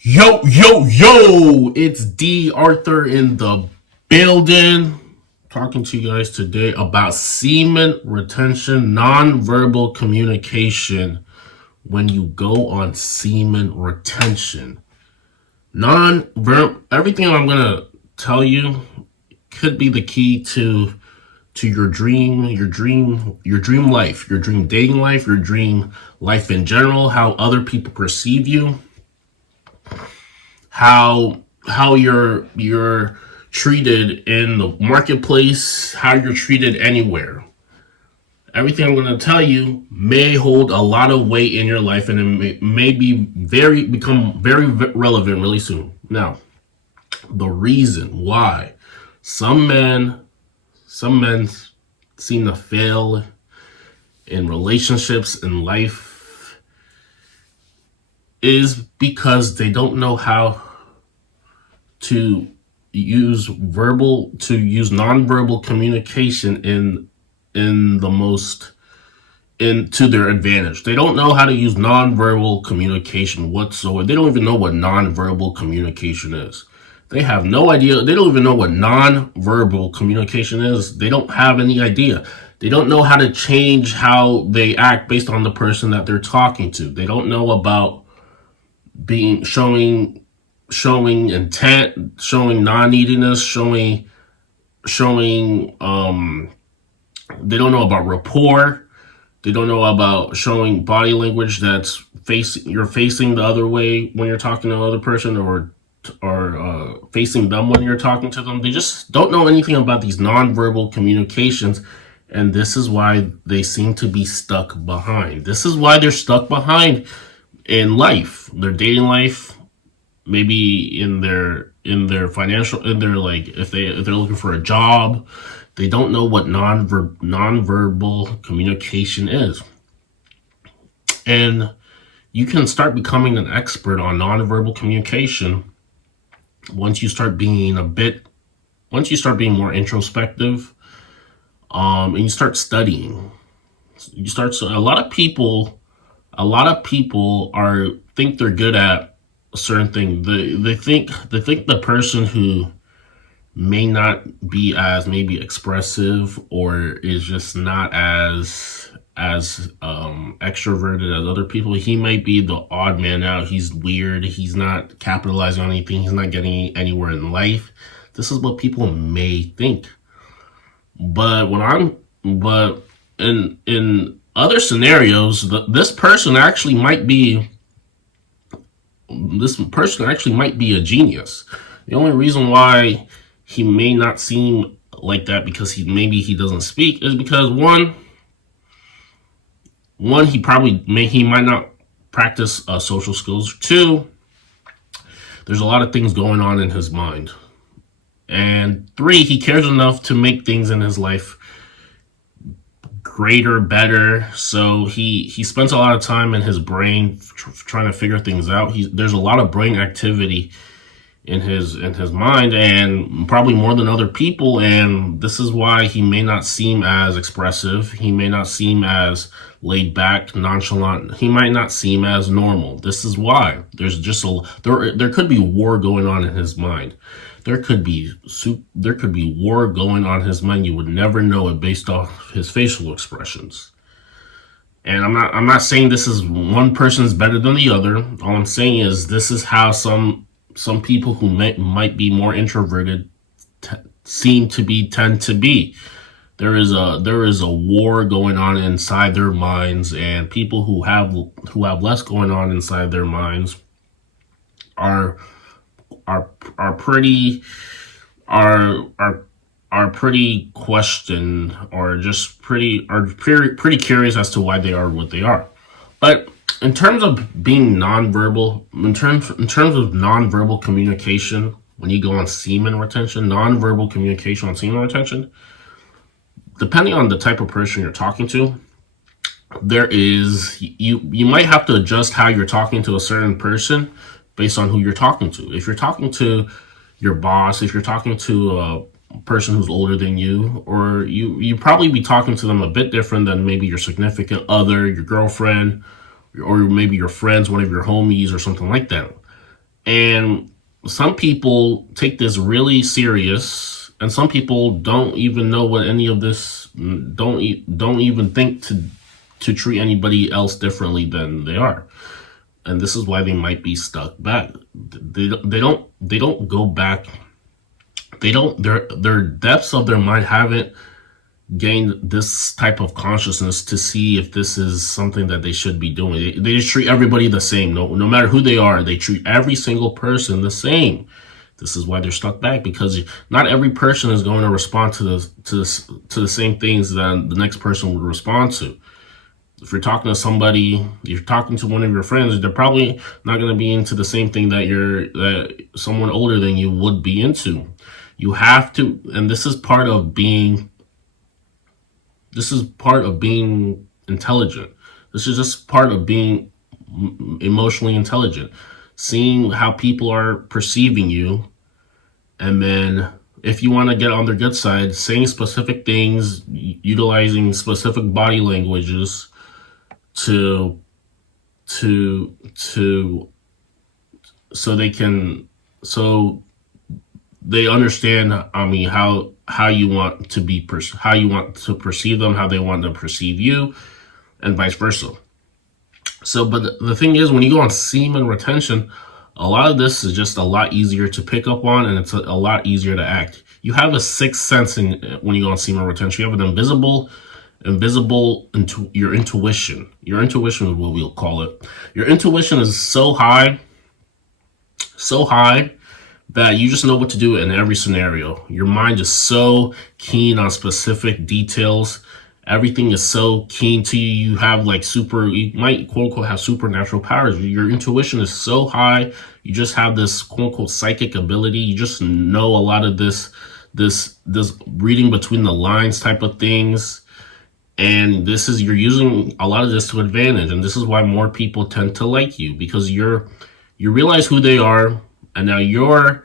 Yo, yo, yo! It's D.Arthur in the building. Talking to you guys today about semen retention, nonverbal communication when you go on semen retention. Everything I'm gonna tell you could be the key to your dream life, your dream dating life, your dream life in general, how other people perceive you, how you're treated in the marketplace, how you're treated anywhere. Everything I'm going to tell you may hold a lot of weight in your life, and it may become very relevant really soon. Now, the reason why some men some men seem to fail in relationships in life is because they don't know how to use nonverbal communication in the most into their advantage. They don't know how to use nonverbal communication whatsoever. They don't even know what nonverbal communication is. They have no idea. They don't even know what nonverbal communication is. They don't have any idea. They don't know how to change how they act based on the person that they're talking to. They don't know about being showing intent, showing non-neediness, showing they don't know about rapport. They don't know about showing body language that's you're facing the other way when you're talking to another person, or facing them when you're talking to them. They just don't know anything about these nonverbal communications, and this is why they seem to be stuck behind. This is why they're stuck behind in life, their dating life, maybe in their financial, in their, like, if they're looking for a job. They don't know what nonverbal communication is. And you can start becoming an expert on nonverbal communication once you start being more introspective, and you start studying. A lot of people are think they're good at a certain thing. They think the person who may not be as maybe expressive, or is just not as extroverted as other people. He might be the odd man out. He's weird. He's not capitalizing on anything. He's not getting anywhere in life. This is what people may think. But in other scenarios, this person actually might be a genius. The only reason why he may not seem like that, because he doesn't speak, is because one he might not practice social skills. Two, there's a lot of things going on in his mind. And three, he cares enough to make things in his life greater, better. So he spends a lot of time in his brain trying to figure things out. There's a lot of brain activity in his mind, and probably more than other people. And this is why he may not seem as expressive. He may not seem as laid back, nonchalant. He might not seem as normal. This is why there could be war going on in his mind. There could be war going on in his mind. You would never know it based off his facial expressions. And I'm not saying this is one person is better than the other. All I'm saying is this is how some people who might be more introverted tend to be. There is a war going on inside their minds, and people who have less going on inside their minds are pretty questioned, or just pretty curious as to why they are what they are. But in terms of being nonverbal, in terms of nonverbal communication, when you go on semen retention, nonverbal communication on semen retention, depending on the type of person you're talking to, you might have to adjust how you're talking to a certain person based on who you're talking to. If you're talking to your boss, if you're talking to a person who's older than you, or you probably be talking to them a bit different than maybe your significant other, your girlfriend, or maybe your friends, one of your homies, or something like that. And some people take this really serious, and some people don't even know what any of this, don't even think to treat anybody else differently than they are. And this is why they might be stuck back. They don't go back. They don't their depths of their mind haven't gained this type of consciousness to see if this is something that they should be doing. They just treat everybody the same. No matter who they are, they treat every single person the same. This is why they're stuck back, because not every person is going to respond to the same things that the next person would respond to. If you're talking to somebody, you're talking to one of your friends, they're probably not going to be into the same thing that someone older than you would be into. You have to, and this is part of being intelligent. This is just part of being emotionally intelligent. Seeing how people are perceiving you, and then if you want to get on their good side, saying specific things, utilizing specific body languages to so they can so they understand, I mean, how you want to be how you want to perceive them, how they want to perceive you, and vice versa. So, but the thing is, when you go on semen retention, a lot of this is just a lot easier to pick up on, and it's a lot easier to act. You have a sixth sense when you go on semen retention. You have an invisible into your intuition. Your intuition is what we'll call it. Your intuition is so high that you just know what to do in every scenario. Your mind is so keen on specific details. Everything is so keen to you. You have you might quote unquote have supernatural powers. Your intuition is so high. You just have this quote unquote psychic ability. You just know a lot of this reading between the lines type of things. And you're using a lot of this to advantage. And this is why more people tend to like you, because you realize who they are. And now you're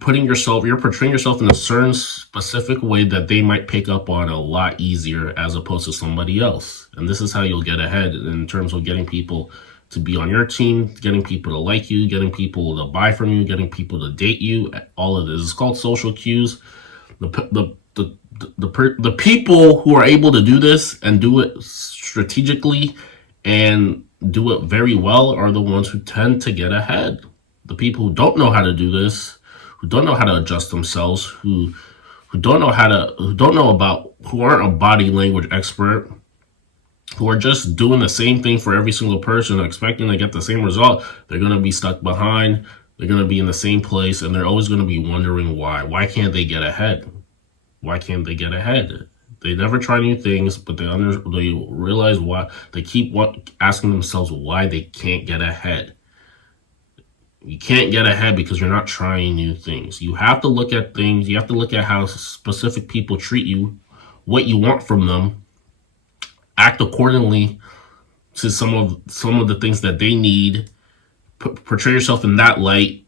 portraying yourself in a certain specific way that they might pick up on a lot easier as opposed to somebody else. And this is how you'll get ahead in terms of getting people to be on your team, getting people to like you, getting people to buy from you, getting people to date you. All of this is called social cues. The people who are able to do this and do it strategically and do it very well are the ones who tend to get ahead. The people who don't know how to do this, who don't know how to adjust themselves, who aren't a body language expert, who are just doing the same thing for every single person, expecting to get the same result, they're going to be stuck behind. They're going to be in the same place, and they're always going to be wondering why. Why can't they get ahead? Why can't they get ahead? They never try new things, but they realize why. They keep asking themselves why they can't get ahead. You can't get ahead because you're not trying new things. You have to look at things. You have to look at how specific people treat you, what you want from them, act accordingly to some of the things that they need. Portray yourself in that light.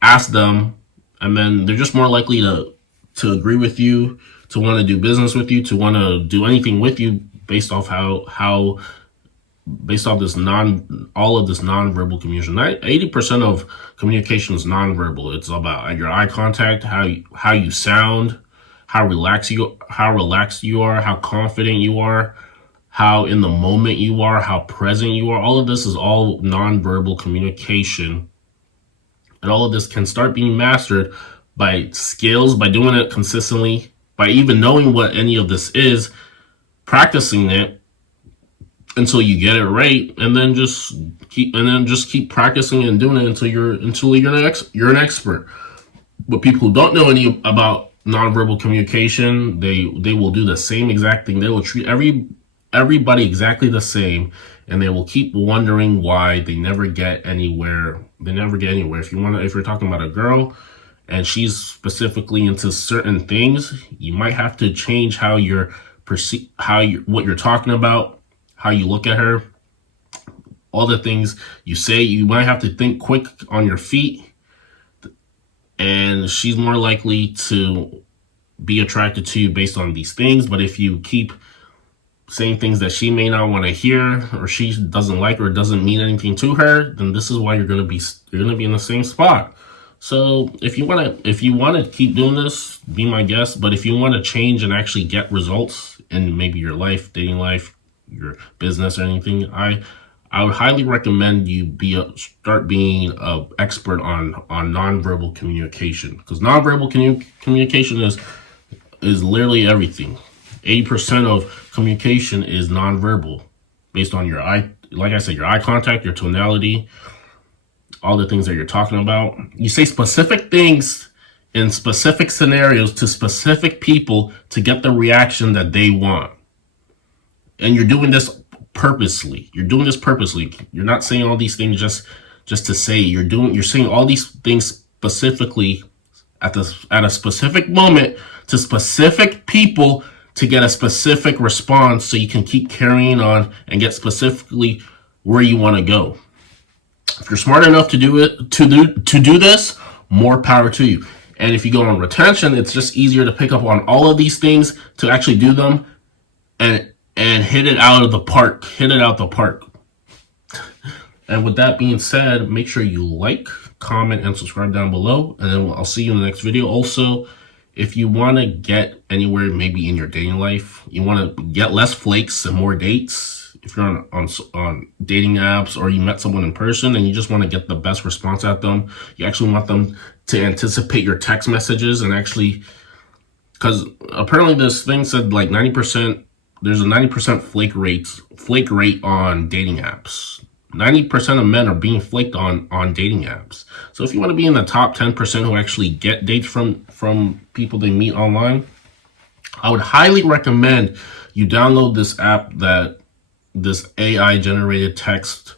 Ask them, and then they're just more likely to agree with you, to want to do business with you, to want to do anything with you based off all of this nonverbal communication. 80% of communication is nonverbal. It's about your eye contact, how you sound, how relaxed you are, how confident you are, how in the moment you are, how present you are. All of this is all nonverbal communication. And all of this can start being mastered by skills, by doing it consistently, by even knowing what any of this is, practicing it until you get it right, and then just keep practicing and doing it until you're an expert. But people who don't know any about nonverbal communication, they will do the same exact thing. They will treat everybody exactly the same, and they will keep wondering why they never get anywhere. If you're talking about a girl and she's specifically into certain things, you might have to change what you're talking about, how you look at her, all the things you say. You might have to think quick on your feet, and she's more likely to be attracted to you based on these things. But if you keep saying things that she may not want to hear, or she doesn't like, or doesn't mean anything to her, then this is why you're gonna be in the same spot. So if you wanna keep doing this, be my guest. But if you want to change and actually get results in maybe your life, dating life, your business, or anything, I would highly recommend you start being an expert on nonverbal communication, because nonverbal communication is literally everything. 80% of communication is nonverbal, based on your eye, like I said, your eye contact, your tonality, all the things that you're talking about. You say specific things in specific scenarios to specific people to get the reaction that they want. And you're doing this purposely. You're doing this purposely. You're not saying all these things just to say. You're saying all these things specifically at a specific moment to specific people to get a specific response, so you can keep carrying on and get specifically where you want to go. If you're smart enough to do it, to do this, more power to you. And if you go on retention, it's just easier to pick up on all of these things, to actually do them and hit it out of the park. Hit it out the park. And with that being said, make sure you like, comment, and subscribe down below. And then I'll see you in the next video. Also, if you want to get anywhere, maybe in your dating life, you want to get less flakes and more dates. If you're on dating apps, or you met someone in person and you just want to get the best response at them, you actually want them to anticipate your text messages, and actually, because apparently this thing said like 90%, there's a 90% flake rate on dating apps. 90% of men are being flaked on dating apps. So if you want to be in the top 10% who actually get dates from people they meet online, I would highly recommend you download this app, this AI generated text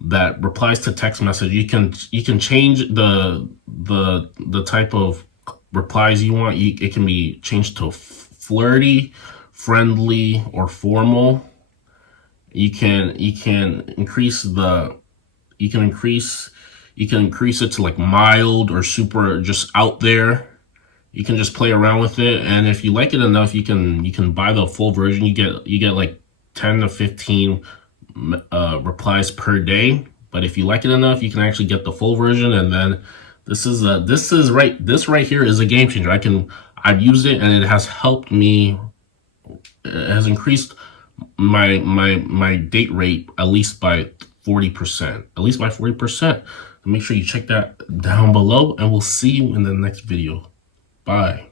that replies to text message. You can change the type of replies you want. It can be changed to flirty, friendly, or formal. You can increase it to like mild or super, just out there. You can just play around with it, and if you like it enough, you can buy the full version. You get like 10 to 15 replies per day. But if you like it enough, you can actually get the full version. And then this right here is a game changer. I've used it, and it has helped me. It has increased my date rate at least by 40%. At least by 40%. Make sure you check that down below, and we'll see you in the next video. Bye.